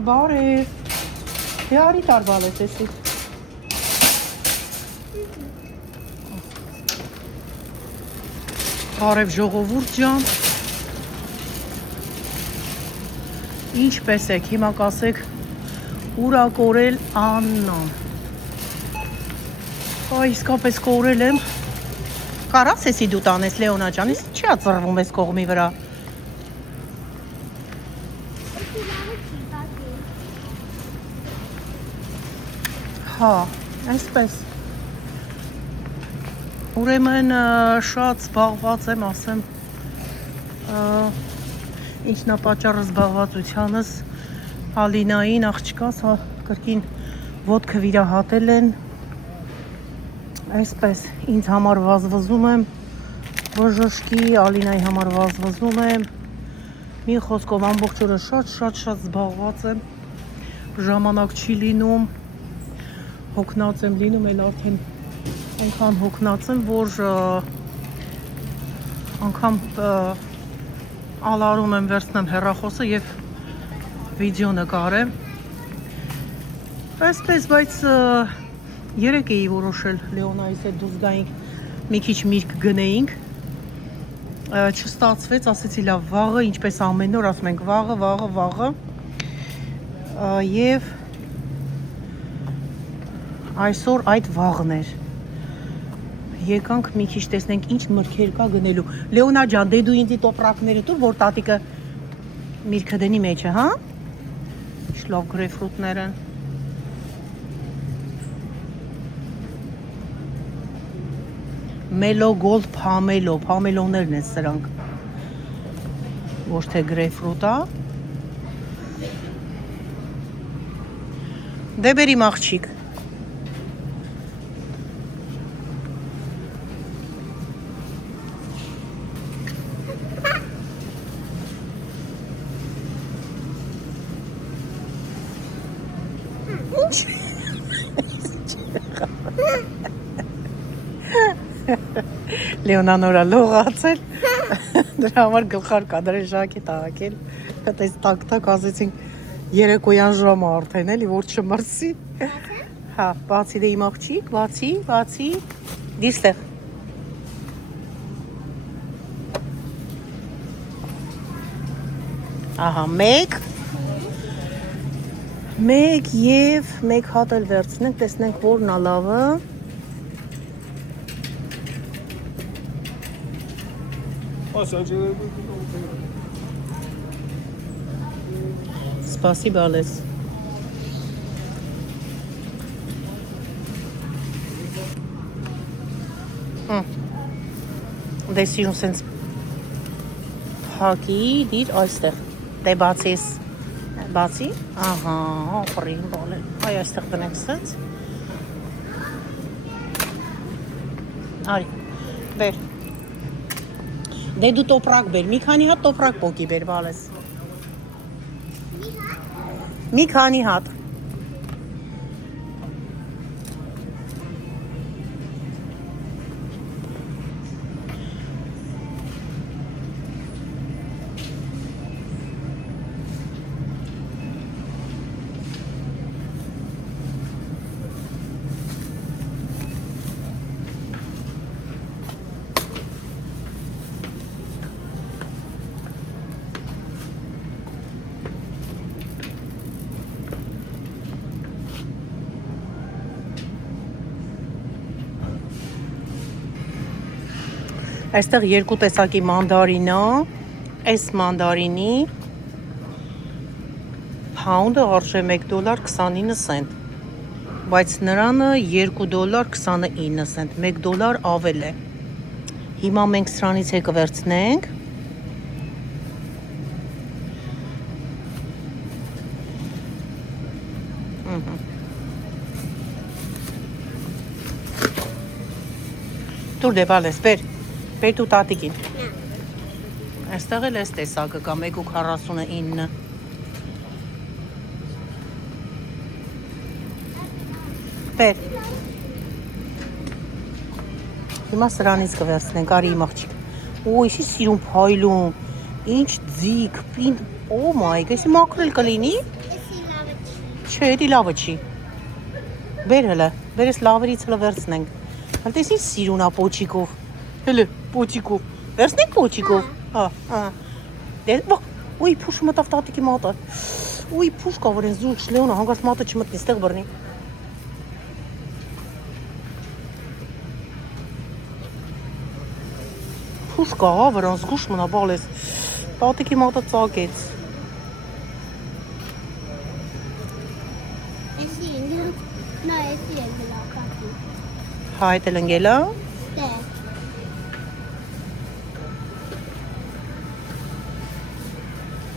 Բարև։ Դե արի տարվալ է տեսի։ Բարև ժողովուրդ ջան։ Ինչպես եք, հիմա կասեք ուրա կորել Աննան։ Այ իսկապես կորել եմ։ Կարաս էսի դու տանես Լեոնա ջան, իսկ չի ածրվում ես կողմի վրա։ Հա, այսպես։ Ուրեմն շատ զբաղված եմ, ասեմ, ինչն է պատճառը զբաղվածությանս, Ալինային աղջկաս կրկին ոտքը վիրահատել են, այսպես ինձ համար վազվզում եմ, բժշկի, Ալինայի համար վազվզում եմ, մի խոսքով ամբողջ օրը շատ զբաղված եմ, ժամանակ չի լինում, հոգնած եմ լինում, էլ արդեն այնքան հոգնած եմ, որ անգամ ալարում եմ վերցնեմ հեռախոսը և վիդեո նկարեմ, այսպես, բայց երեկ էի որոշել Լեոնայիս հետ դուրս գայինք, մի քիչ միրգ գնեինք, չստացվեց, ասեցի լավ, վաղը, ինչպես ամեն օր, ասում ենք վաղը, և այսօր այդ վաղն էր, եկանք մի քիչ տեսնենք ինչ մրգեր կա գնելու, Լեոնա ջան, դե դու ինձի տոպրակները տուր, որ տատիկը միրգը դնի մեջը, հա, ինչ լավ գրեյֆրուտներ են, Մելո գոլդ փամելոներն են սրանք, ոչ թե գրեյֆրուտա, դե բերիմ աղջիկ, Լեոնան որա լողացել, դրա համար գլխար կադրել ժակետ աղակել, հետես տակ ասեցինք երեկոյան ժամը արդեն էլի, որ չմրսի, հա, բացի դե իմ աղջիկ, բացի, դիստեղ, ահա, մեկ և մեկ հատ էլ վերցնենք, տեսնենք որն ա լավը, Спасибо, Алես։ Դե սիրուն սենց փակի, դիր այստեղ, դե բացիս, բացի, ահա, ապրին բալել, այ այստեղ դնենք սենց, արի, բեր, դե դու տոպրակ բեր, մի քանի հատ տոպրակ պոկի բեր, բալես, մի քանի հատ, Այստեղ երկու տեսակի մանդարինա, այս մանդարինի փաունդը արժե $1.29, բայց նրանը $2.29, $1 ավել է, հիմա մենք սրանից է կվերցնենք, տուր դե բալես, բեր դու տատիկին, այստեղ էլ ես տեսակը կա 1.49, բեր, հիմա սրանից կվերցնենք, արի իմ աղջիկ, ու իշի սիրուն փայլում, ինչ ձիգ, պինդ, oh my, կեսի մաքրել կլինի, Չէ, էդի լավը չի։ Բեր հլը, բերես լավերից հլը վերցնենք։ Հլտեսի սիրունա պոչիկով։ Հլը, պոչիկով։ Վերցնենք պոչիկով։ Հա։ Ոյ, փուշ մտավ տատիկի մատը։ Ոյ, փուշ կա, որ են զուգ Լեոնա, հանգարց մատը չմտնի, ստեղ բռնի։ Փուշ կա, հա, վրան զգուշ մնա, բալես։ Տատիկի մատը ծակեց։ Հա, էդ էլ ընգել է։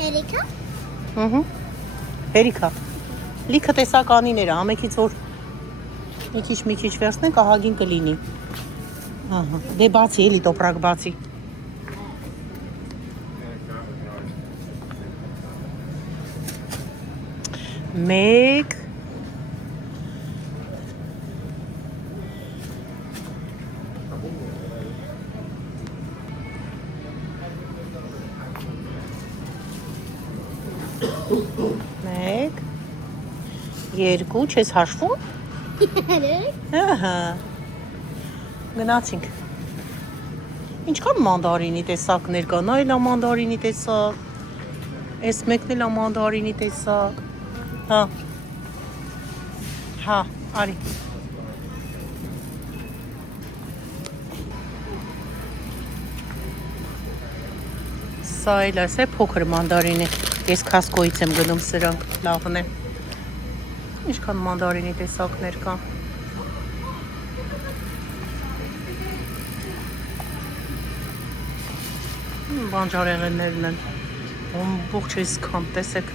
Հերիքա։ Հերիքա։ Լիքը տեսականիներ է, ամենքից որ մի քիչ վերցնենք, ահագին կլինի։ Ահա, դե բացի, էլի տոպրակ բացի։ Մեկ Մեկ երկու, չես հաշվում։ Ահա։ Գնացինք։ Ինչքան մանդարինի տեսակներ կան, այլ է մանդարինի տեսակ։ Այս մեկն էլ է մանդարինի տեսակ։ Հա, արի։ Սա էլ է փոքր մանդարինի։ Ես Costco-ից եմ գնում սրանք, լավն է։ Ինչքան մանդարինի տեսակներ կան։ Բանջարեղեններն են։ Ողջ այսքան, տեսեք։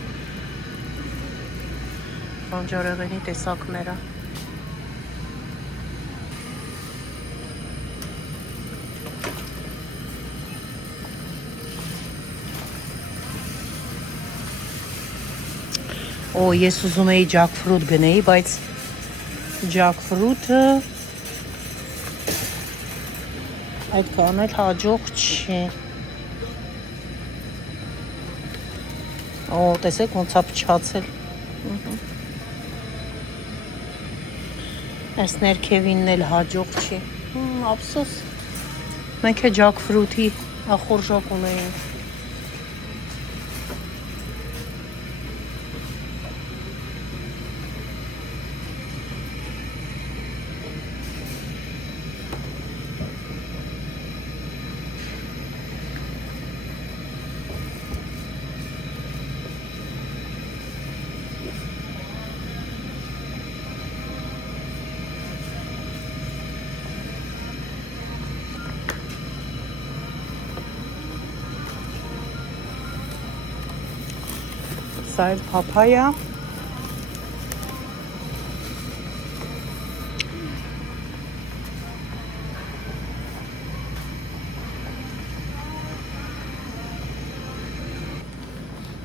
Բանջարեղենի տեսակները։ Օ, ես ուզում էի ջաքֆրուտ գնեի, բայց ջաքֆրուտը այդքան էլ հաջող չի։ Օ, տեսեք ոնց է փչացել։ Այս ներքևինն էլ հաջող չի։ Ափսոս։ Մենք է ջաքֆրուտի ախորժակ ունեինք։ Սա էլ փափայա։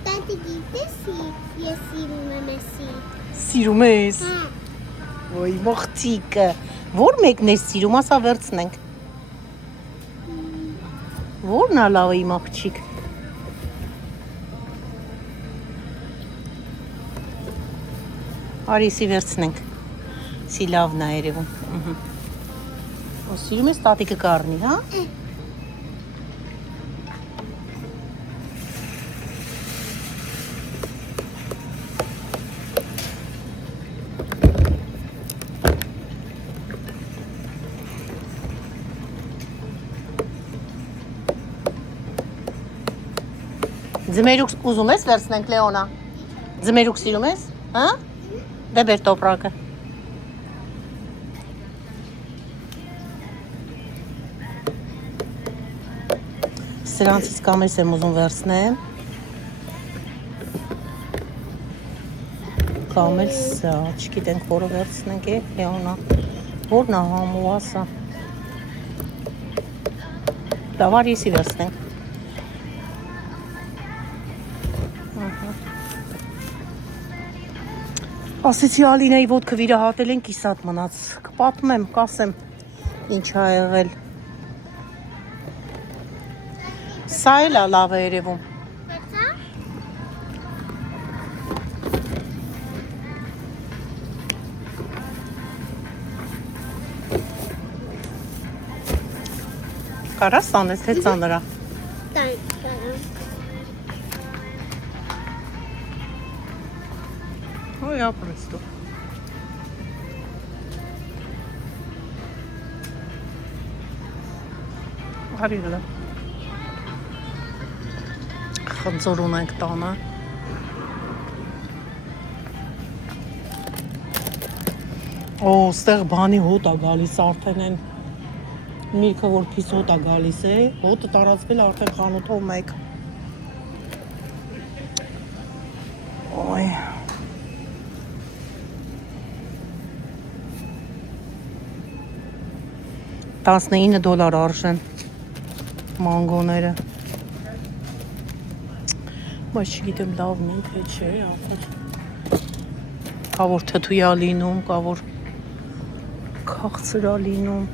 Տատի գիտես ես սիրում եմ էսի։ Սիրում ես։ Ոյ, մոխտիկը։ Որ մեկն ես սիրում, ասա վերցնենք։ Որն է լավը իմ աղջիկ։ Արի սի վերցնենք։ Սի լավն է երևում։ Ու սիրում ես տատիկը կառնի, հա։ Ձմերուկ ուզում ես վերցնենք, Լեոնա։ Ձմերուկ սիրում ես, հա։ Դե բեր տոպրակը։ Սրանցից կամ ես եմ ուզում վերցնեմ։ Կամ էլ սա, չգիտենք որը վերցնենք է, Լեոնա։ Որն է համու ասա։ Դավար եսի վերցնենք։ Ասեցի Ալինայի ոտքը վիրահատել են, կիսատ մնաց։ Կպատմեմ, կասեմ ինչ ա եղել։ Սա էլ է լավ է երևում։ Կարաս տանես, թե ծանր է։ Ой, я просто. Հարիգլա։ Խնձոր ունենք տանը։ Օ, ստեղ բանի հոտ է գալիս արդեն են։ Միրգը որ փիս հոտ է գալիս է, հոտը տարածվել արդեն խանութով մեկ։ Օй։ $19 արժեն մանգոները։ Բայց չգիտեմ լավն է, թե չէ, ախր։ Կա որ թթույա լինում, կա որ քաղցրա լինում։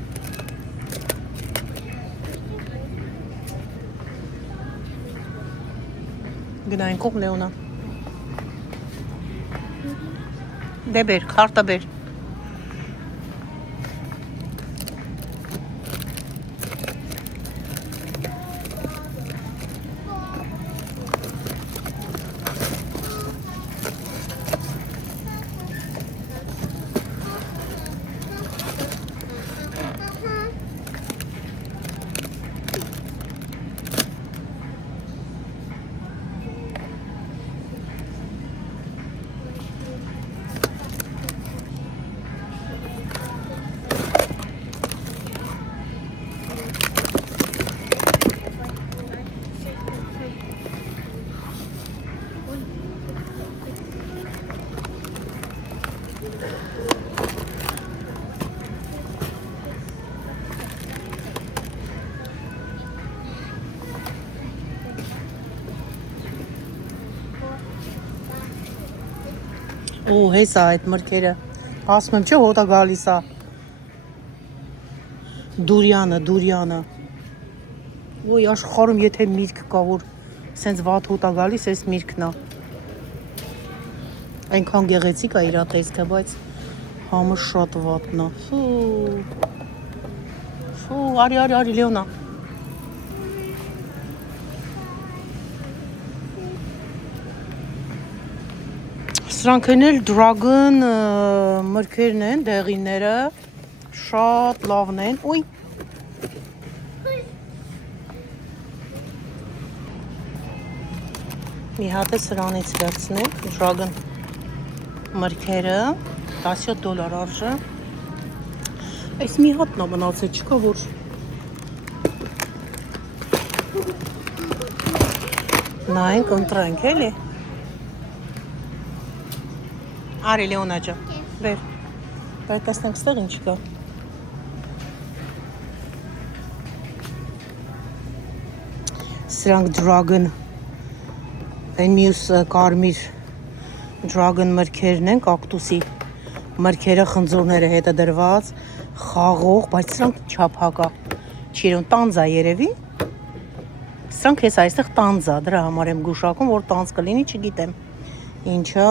Գնային կողմ Լեոնա։ Դե բեր, քարտը բեր։ Օ, հեսա այդ մրգերը։ Ասում եմ, չէ, հոտա գալիս է։ Դուրյանը։ Ոյ, աշխարհում եթե միրգ կա, որ սենց վատ հոտա գալիս, էս միրգն է։ Այնքան գեղեցիկ է իր տեսքը, բայց համը շատ վատն է։ Ֆու, արի, Լեոնա։ Սրանք էլ dragon մրգերն են, դեղինները, շատ լավն են, ոյ։ Մի հատ է սրանից վերցնենք, dragon մրգերը, $17 արժը։ Այս մի հատն է մնացել, չկա որ։ Նայենք, ընտրենք, էլի։ Արի Լեոնա ջան, բեր, բայց տեսնենք ստեղ ինչ կա։ Սրանք dragon, այն մյուս կարմիր dragon մրգերն են, կակտուսի մրգերը, խնձորները հետը դրված, խաղող, բայց սրանք չափակա, չիրոն տանձա երևի, սրանք ես այստեղ տանձա, դրա համար եմ գուշակում, որ տանձ կլինի, չգիտեմ, ինչա,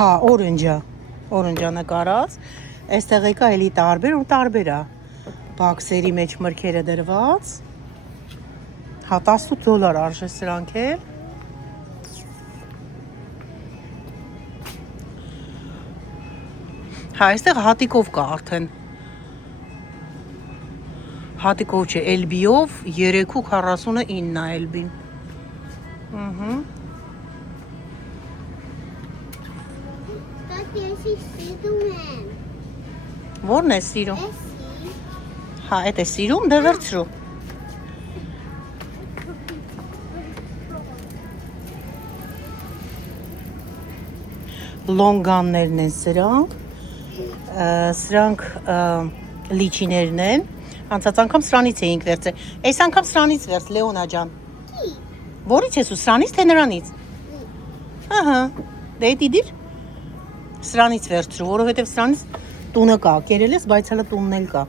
հա, օրենջա նկարած, այստեղ եկա էլի տարբեր ու տարբեր է, բաքսերի մեջ մրգերը դրված, հա, $18 արժե սրանք էլ, հա, այստեղ հատիկով կա արդեն, հատիկով չէ, էլբիով 3.49 է էլբին, Ես սիրում եմ։ Որն է սիրում։ Հա, այդ է սիրում, դե վերցրու։ Լոնգաններն են սրանք։ Սրանք լիչիներն են։ Անցած անգամ սրանից էինք վերցրել։ Այս անգամ սրանից վերց, Լեոնա ջան։ Որից ես ու սրանից թե նրանից։ Ահա, դե դիդիր։ Սրանից վերցրու, որովհետև սրանից տունը կա, կերել ես, բայց հələ տունն էլ կա։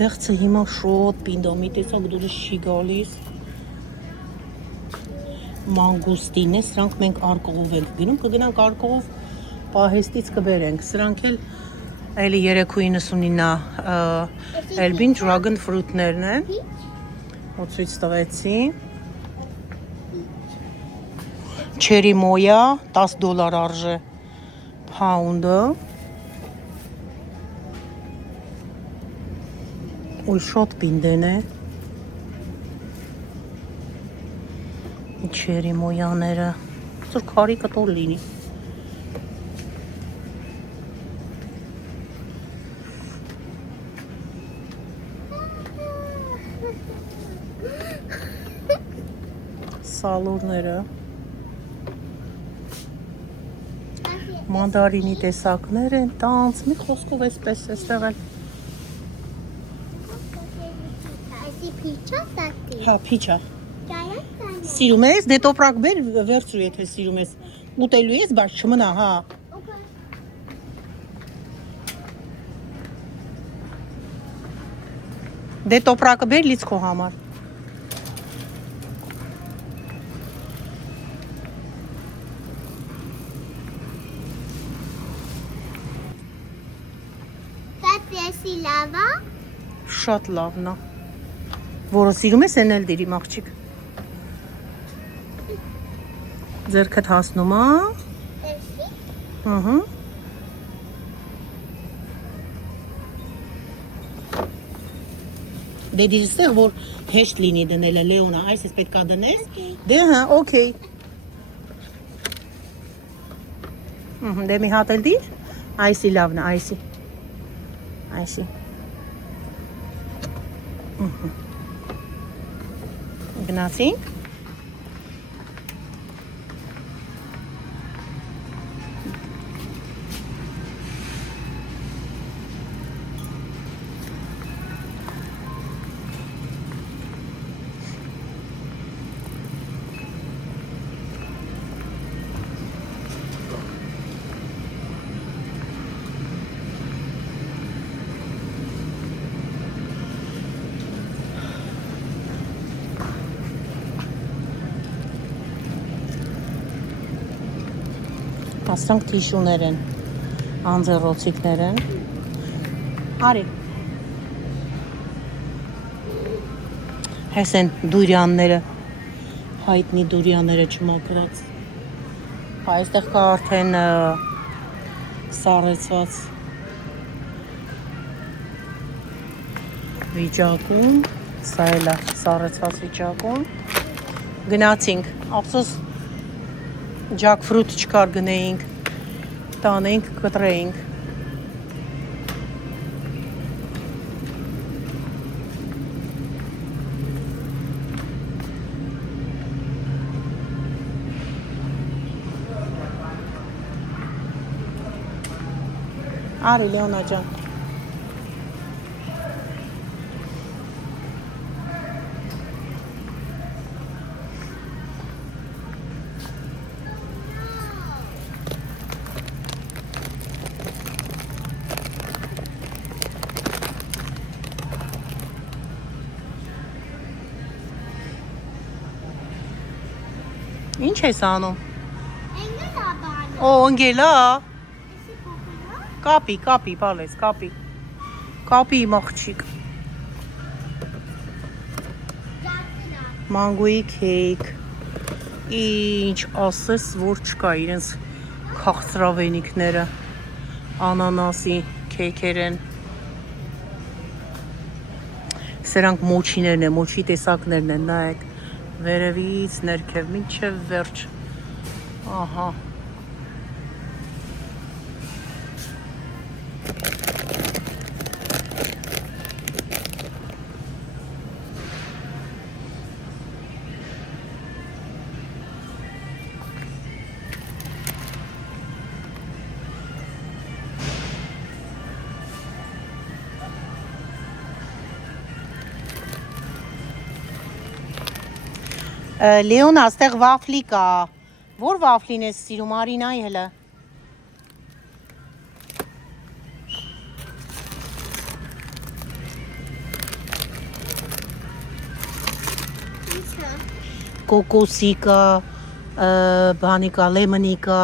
Դեղցը հիմա շոտ պինդոմի տեսակ դուրս չի գալիս։ Մանգուստին է, սրանք մենք արկղով ենք գնում, կգնանք արկղով պահեստից կբերենք։ Սրանք էլ էլի 3.99-ա Elbin Dragon Fruit-ներն են։ Ու ցույց տվեցի։ Cherry Moya $10 արժե pound-ը։ Ու շատ պինդեն է։ Cherry Moya-ները։ Ծուր քարի կտոր լինի։ Սալորները։ Մանդարինի տեսակներ են, տանց, մի խոսքով էսպես էստեղ էլ։ Այսի փիչա տատի։ Հա, փիչա։ Կայացան։ Սիրում ես, դե տոպրակ բեր, վերցրու եթե սիրում ես։ Ուտելու ես, բայց չմնա, հա։ Դե տոպրակը բեր լից քո համար։ Տատի էսի լավա։ Շատ լավն է։ Որը սիրում ես, են էլ դիրի մաղջիկ։ Ձերքդ հասնում է։ Էսի։ Ահա։ Դե դիստեղ որ հեշտ լինի դնելը Լեոնա, այս էս պետքա դնես։ Դե հա, օքեյ։ Դե մի հատ էլ դիր։ Այսի լավն է, այսի։ Այսի։ Գնացինք։ Ասրանք թիշուներ են, անձեռոցիկներ են։ Արի։ Հես են դուրյանները, հայտնի դուրյանները չմաքրած։ Այստեղ կա արդեն սառեցված վիճակում, սա էլ է սառեցված վիճակում։ Գնացինք, ափսոս ջակֆրուտ չկար գնեինք, տանեինք, կտրեինք։ Արի Լեոնա ջան։ Ինչ ես անում։ Էնգա լաբան։ Օ, ընկելա։ Էսի փոքրա։ Կապի, բալես, կապի։ Կապի մաղջիկ։ Դատնա։ Մանգոյի քեյք։ Ինչ ասես, որ չկա իրենց քաղցրավենիքները։ Անանասի քեյքեր են։ Սրանք մոչիներն են, մոչի տեսակներն են, նայեք։ Վերևից ներքև, մինչև վերջ։ Ահա։ Լեոն, աստեղ վաֆլի կա։ Որ վաֆլին ես սիրում, արինայի հլը։ Ինչա։ Կոկոսի կա, բանի կա, լեմոնի կա,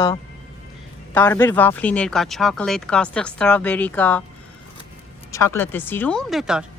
Տարբեր վաֆլիներ կա, չոկոլետ կա, այստեղ ստրոբերի կա։ Չոկոլետ է սիրում, դետար։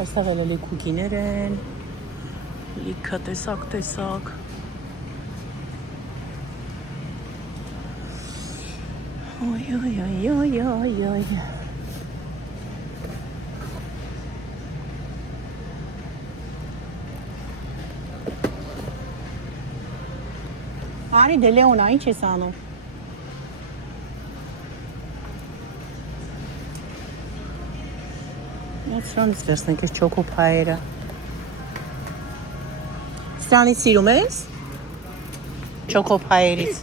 Այստեղ էլ էլի քուքիներ են, լիքը տեսակ։ Ոյ։ Արի դե Լեոնա, ինչ ես անում։ Սրանից վերցնենք ես չոկո փայերը։ Սրանից սիրում ես։ Չոկո փայերից։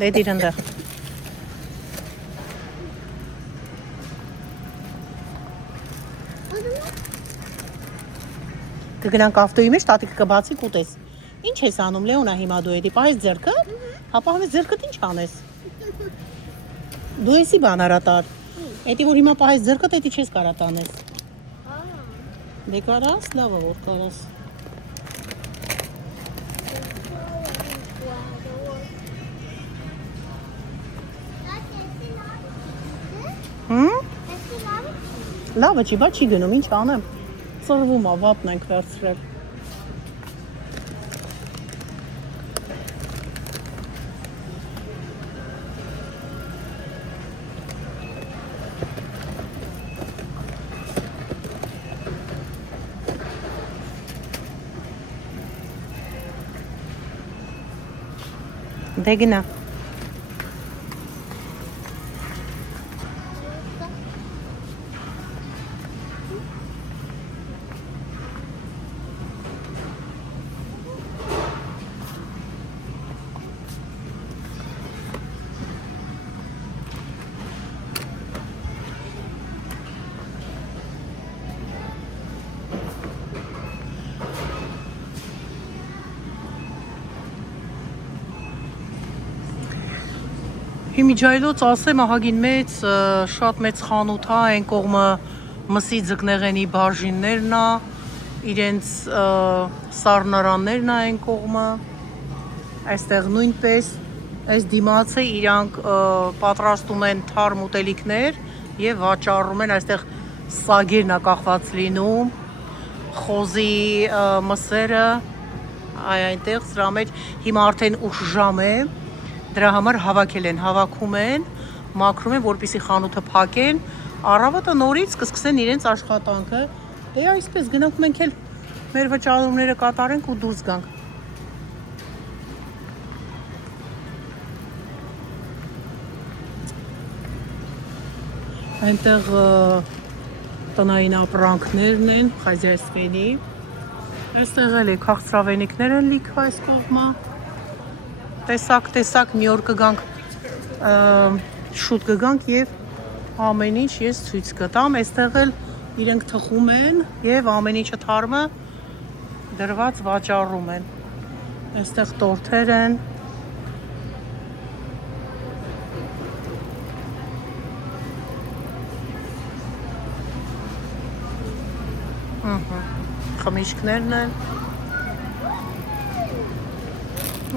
Դե դիր ընդեղ։ Կգնանք ավտոյի մեջ, տատիկը կբացի կուտես։ Ինչ ես անում Լեոնա հիմա դու էդի, պահես ձեռքը։ Հապա համես ձեռքդ ինչ անես։ Դու եսի բան արատար։ Էդի որ հիմա պահես ձեռքդ, էդի չես կարա տանես։ Դե կարաս, լավ է որ կարաս։ Լավը չի, բա չի գնում, ինչ անեմ։ Ծրվում է, վապն ենք վերցրել։ Դե գնա։ Հիմիջայլոց ասեմ ահագին մեծ, շատ մեծ խանութ է, այն կողմը մսի ձկնեղենի բաժիններն է, իրենց սառնարաններն է այն կողմը, այստեղ նույնպես, այս դիմացը իրանք պատրաստում են թարմ ուտելիքներ և վաճառում են, այստեղ սագերն է կախված լինում, խոզի մսերը, այնտեղ սրա մեջ, հիմա արդեն ուշ ժամ է, դրա համար հավաքել են, հավաքում են, մաքրում են, որպեսզի խանութը փակեն, առավոտը նորից կսկսեն իրենց աշխատանքը, դե այսպես գնանք մենք էլ մեր վճարումները կատարենք ու դուրս գանք։ Այնտեղ տնային ապրանքներն են, խազիայսկենի, այստեղ էլ է քաղցրավենիքներ են լիքը այս կողմը, տեսակ մի օր կգանք, շուտ կգանք և ամեն ինչ ես ցույց կտամ, այստեղ էլ իրենք թխում են և ամեն ինչը թարմը դրված վաճառում են, այստեղ տորթեր են, խմիչքներն են,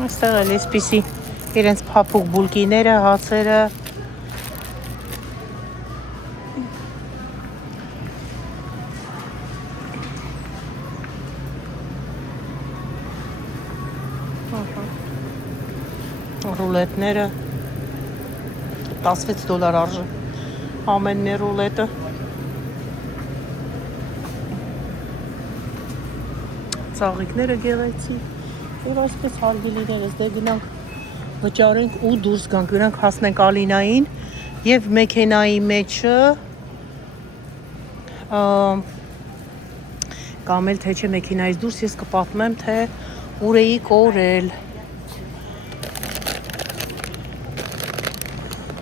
այստեղ էլ այսպիսի իրենց փափուկ բուլկիները, հացերը, ռուլետները, $16 արժե, ամեն մի ռուլետը, ծաղիկները գեղեցիկ, և այսպես հարգելիներս, դե գնանք վճարենք ու դուրս գանք, գնանք հասնենք Ալինային և մեքենայի մեջը Կամ էլ թե չէ մեքենայից դուրս ես կպատմեմ, թե ուր էի կորել։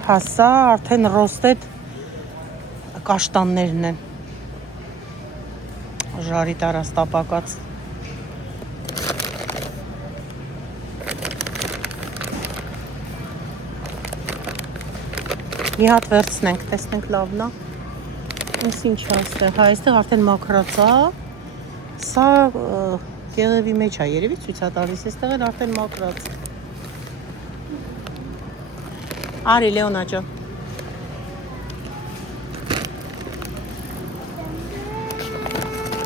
Հասա արդեն ռոստեդ կաշտաններն են։ Ժարի տարաստապակած։ Մի հատ վերցնենք, տեսնենք լավն է։ Այս ինչ է այստեղ, հա, այստեղ արդեն մաքրած է։ Սա կեղևի մեջ է, երևի ցույց է տալիս, այստեղ էլ արդեն մաքրած։ Արի Լեոնա ջան։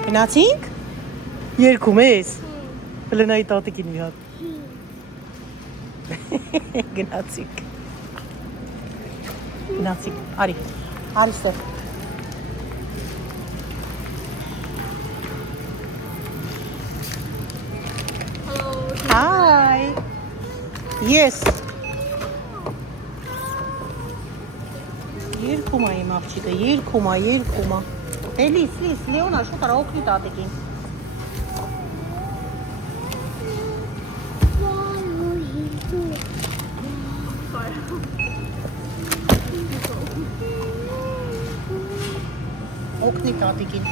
Գնացինք։ Երկում ես։ Լենայի տատիկին մի հատ։ Գնացինք։ Գնացինք։ Արի։ Արի ստեղ։ Hi. Yes. Երկում է իմ աղջիկը, երկում է։ Լիս, Լեոնա, շուտ արա օգնի տատիկին։ Օգնի տատիկին։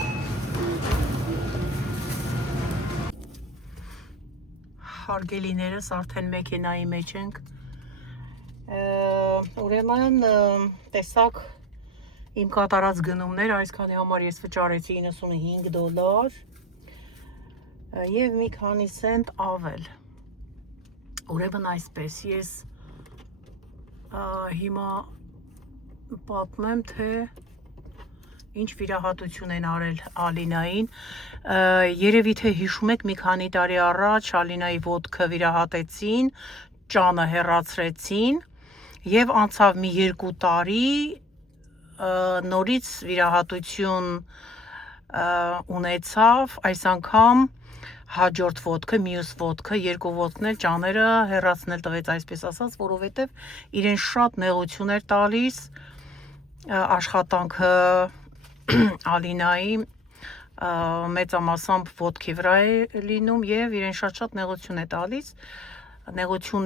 Հարգելիներս արդեն մեքենայի մեջ ենք։ Ուրեմն տեսակ իմ կատարած գնումներ, այսքանի համար ես վճարեցի $95 և մի քանի սենտ ավել։ Ուրեմն այսպես, ես հիմա պատմեմ, թե ինչ վիրահատություն են արել Ալինային։ Երևի թե հիշում եք, մի քանի տարի առաջ Ալինայի ոտքը վիրահատեցին, ճանը հեռացրեցին և անցավ մի 2 տարի նորից վիրահատություն ունեցավ, այս անգամ հաջորդ ոտքը, մյուս ոտքը, երկու ոտքն էլ ճաները հեռացնել տվեց, այսպես ասած, որովհետև իրեն շատ նեղություն էր տալիս աշխատանքը Ալինայի մեծամասամբ ոտքի վրա է լինում և իրեն շատ նեղություն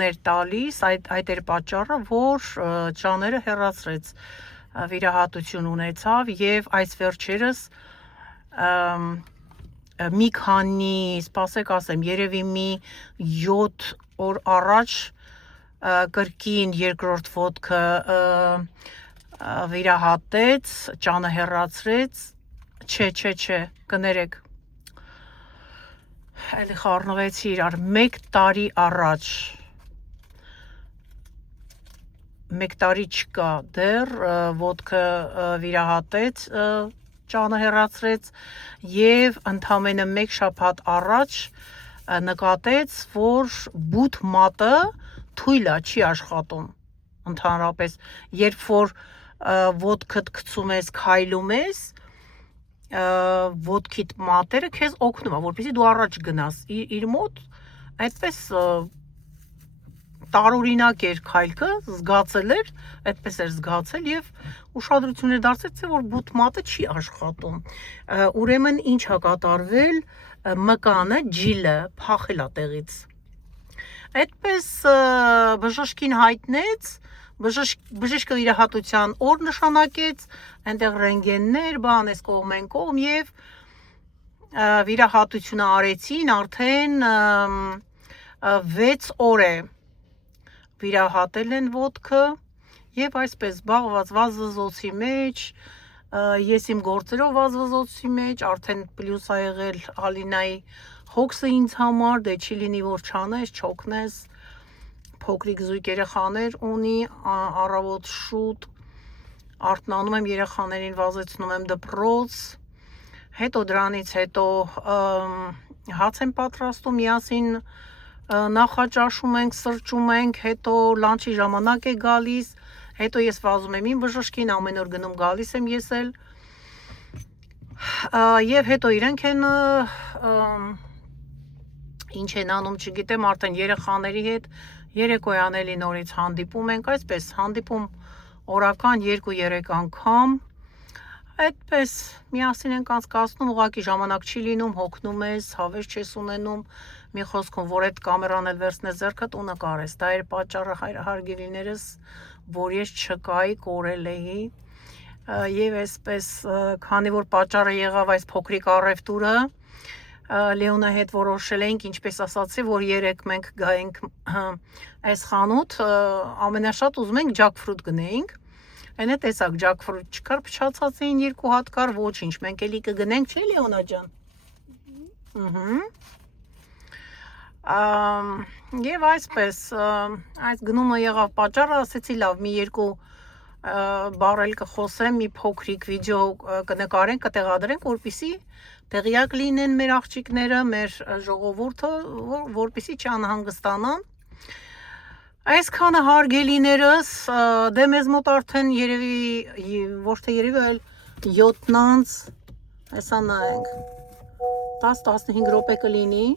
էր տալիս, այդ էր պատճառը, որ ճաները հեռացրեց, վիրահատություն ունեցավ և այս վերջերս մի քանի, սպասեք ասեմ, երևի մի 7 օր առաջ կրկին երկրորդ ոտքը վիրահատեց, ճանը հեռացրեց, չէ, կներեք, էլի խառնվեցի իրար, 1 տարի առաջ, 1 տարի չկա դեռ, ոտքը վիրահատեց, ճանը հեռացրեց և ընդամենը 1 շաբաթ առաջ նկատեց, որ բութ մատը թույլ է, չի աշխատում ընդհանրապես, երբ որ ոտքդ գցում ես, քայլում ես, ոտքիդ մատերը քեզ օգնում է, որպեսզի դու առաջ գնաս, իր մոտ այդպես տարօրինակ էր քայլքը, զգացել էր, այդպես էր զգացել և ուշադրություն էր դարձել, որ բութ մատը չի աշխատում, ուրեմն ինչ է կատարվել, մկանը, ջիլը փախել է տեղից, այդպես բժշկին հայտնեց, բժիշկը վիրահատության օր նշանակեց, այնտեղ ռենտգեններ, բան, այս կողմ են կողմ և վիրահատությունը արեցին, արդեն 6 օր է վիրահատել են ոտքը և այսպես զբաղված վազվզոցի մեջ, ես իմ գործերով վազվզոցի մեջ, արդեն պլյուս ա եղել Ալինայի հոգսը ինձ համար, դե չի լինի, որ չանես, չօգնես, փոքրիկ զույգ երեխաներ ունի, առավոտ շուտ արթնանում եմ, երեխաներին վազեցնում եմ դպրոց, հետո դրանից հետո հաց եմ պատրաստում, միասին նախաճաշում ենք, սրճում ենք, հետո լանչի ժամանակ է գալիս, հետո ես վազում եմ իմ բժշկին, ամեն օր գնում գալիս եմ ես էլ, և հետո իրենք են ինչ են անում, չգիտեմ, արդեն երեխաների հետ, երեկոյան էլի նորից հանդիպում ենք, այսպես հանդիպում օրական 2-3 անգամ Այդպես միասին ենք անցկացնում, ուղղակի ժամանակ չի լինում, հոգնում ես, հավես չես ունենում, մի խոսքով, որ այդ կամերան էլ վերցնես ձեռքդ ու նկարես։ Դա էր պատճառը հարգելիներս, որ ես չկայի, կորել էի։ Եվ այսպես, քանի որ պատճառը եղավ այս փոքրիկ առևտուրը, Լեոնա հետ որոշել էինք, ինչպես ասացի, որ երեք մենք գայինք այս խանութ, ամենաշատ ուզում ենք ջակֆրուտ գնեինք։ Այն է տեսակ ջակֆրուտ չկար, փչացած էին 2 հատ կար, ոչինչ, մենք էլի կգնենք, չէ՞ Լեոնա ջան։ Եվ այսպես, այս գնումը եղավ պատճառը, ասեցի լավ, մի 2 բառ էլ կխոսեմ, մի փոքրիկ վիդեո կնկարենք, կտեղադրենք, որպեսզի տեղյակ լինեն մեր աղջիկները, մեր ժողովուրդը, որպեսզի չանհանգստանան։ Այսքանը հարգելիներս, դե մեզ մոտ արդեն երևի, ոչ թե երևի, այլ 7-ից, հեսա նայենք, 10-15 րոպե կլինի,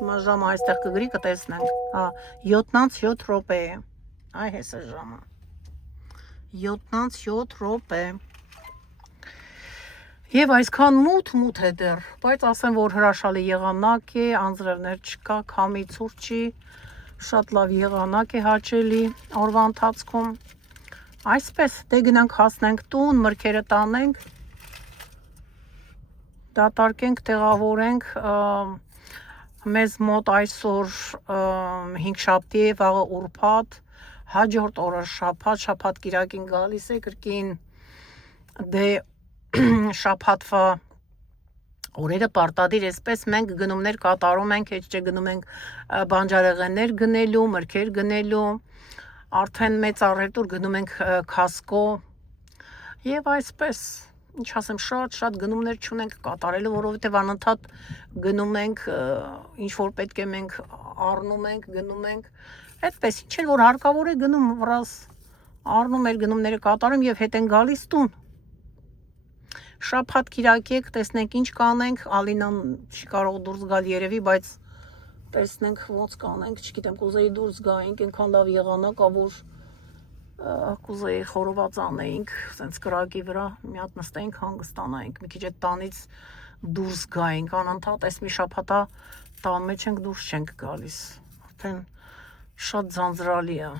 հիմա ժամը այստեղ կգրի, կտեսնենք, 7-ից 7 րոպե է, այ հեսա ժամը, 7-ից 7 րոպե, և այսքան մութ է դեռ, բայց ասեմ, որ հրաշալի եղանակ է, անձրևներ չկա, քամի ցուրտ չի, շատ լավ եղանակ է հաճելի օրվա ընթացքում, այսպես, դե գնանք հասնենք տուն, մրգերը տանենք, դատարկենք, տեղավորենք, մեզ մոտ այսօր 5-շաբթի է, վաղը ուրբաթ, հաջորդ օրը շաբաթ կիրակին գալիս է կրկին, դե շաբաթվա օրերը պարտադիր այսպես մենք գնումներ կատարում ենք, հետ չէ գնում ենք բանջարեղեններ գնելու, մրգեր գնելու, արդեն մեծ առևտուր գնում ենք Costco եւ այսպես, ինչ ասեմ, շատ գնումներ չունենք կատարելու, որովհետեւ անընդհատ գնում ենք, ինչ որ պետք է մենք առնում ենք, գնում ենք, այդպես ինչ էլ որ հարկավոր է գնում, վրաս առնում ենք գնումները կատարում եւ հետ են գալիս տուն։ Շաբաթ կիրակի տեսնենք ինչ կանենք, Ալինան չի կարող դուրս գալ երևի, բայց տեսնենք ոնց կանենք, չգիտեմ, կուզեի դուրս գայինք, այնքան լավ եղանակ ա, որ կուզեի խորոված անեինք, սենց կրակի վրա, մի հատ նստեինք, հանգստանայինք, մի քիչ այդ տանից դուրս գայինք, անընդհատ այս մի շաբաթա տան մեջ ենք դուրս չենք գալիս, արդեն շատ ձանձրալի է։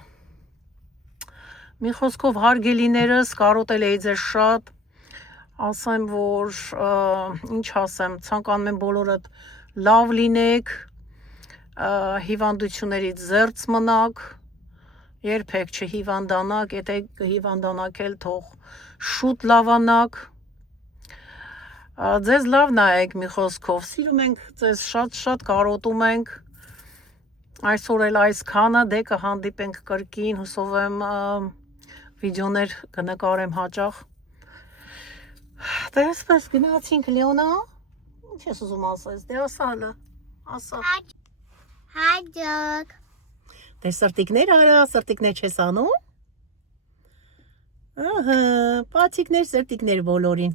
Մի խոսքով հարգելիներս, կարոտել էի ձեզ շատ, ասեմ, որ ինչ ասեմ, ցանկանում եմ բոլորդ լավ լինեք, հիվանդություններից զերծ մնաք, երբեք չհիվանդանաք, եթե կհիվանդանաք էլ թող շուտ լավանաք, ձեզ լավ նայեք մի խոսքով, սիրում ենք ձեզ շատ կարոտում ենք, այսօր էլ այսքանը, դե կհանդիպենք կրկին, հուսով եմ վիդեոներ կնկարեմ հաճախ։ Դե այսպես գնացինք Լեոնա, ինչ ես ուզում ասես, դե ասա հլը, ասա։ Հաջող։ Դե սրտիկներ արա, սրտիկներ չես անում։ Ահա, պացիկներ, սրտիկներ բոլորին։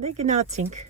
Դե գնացինք։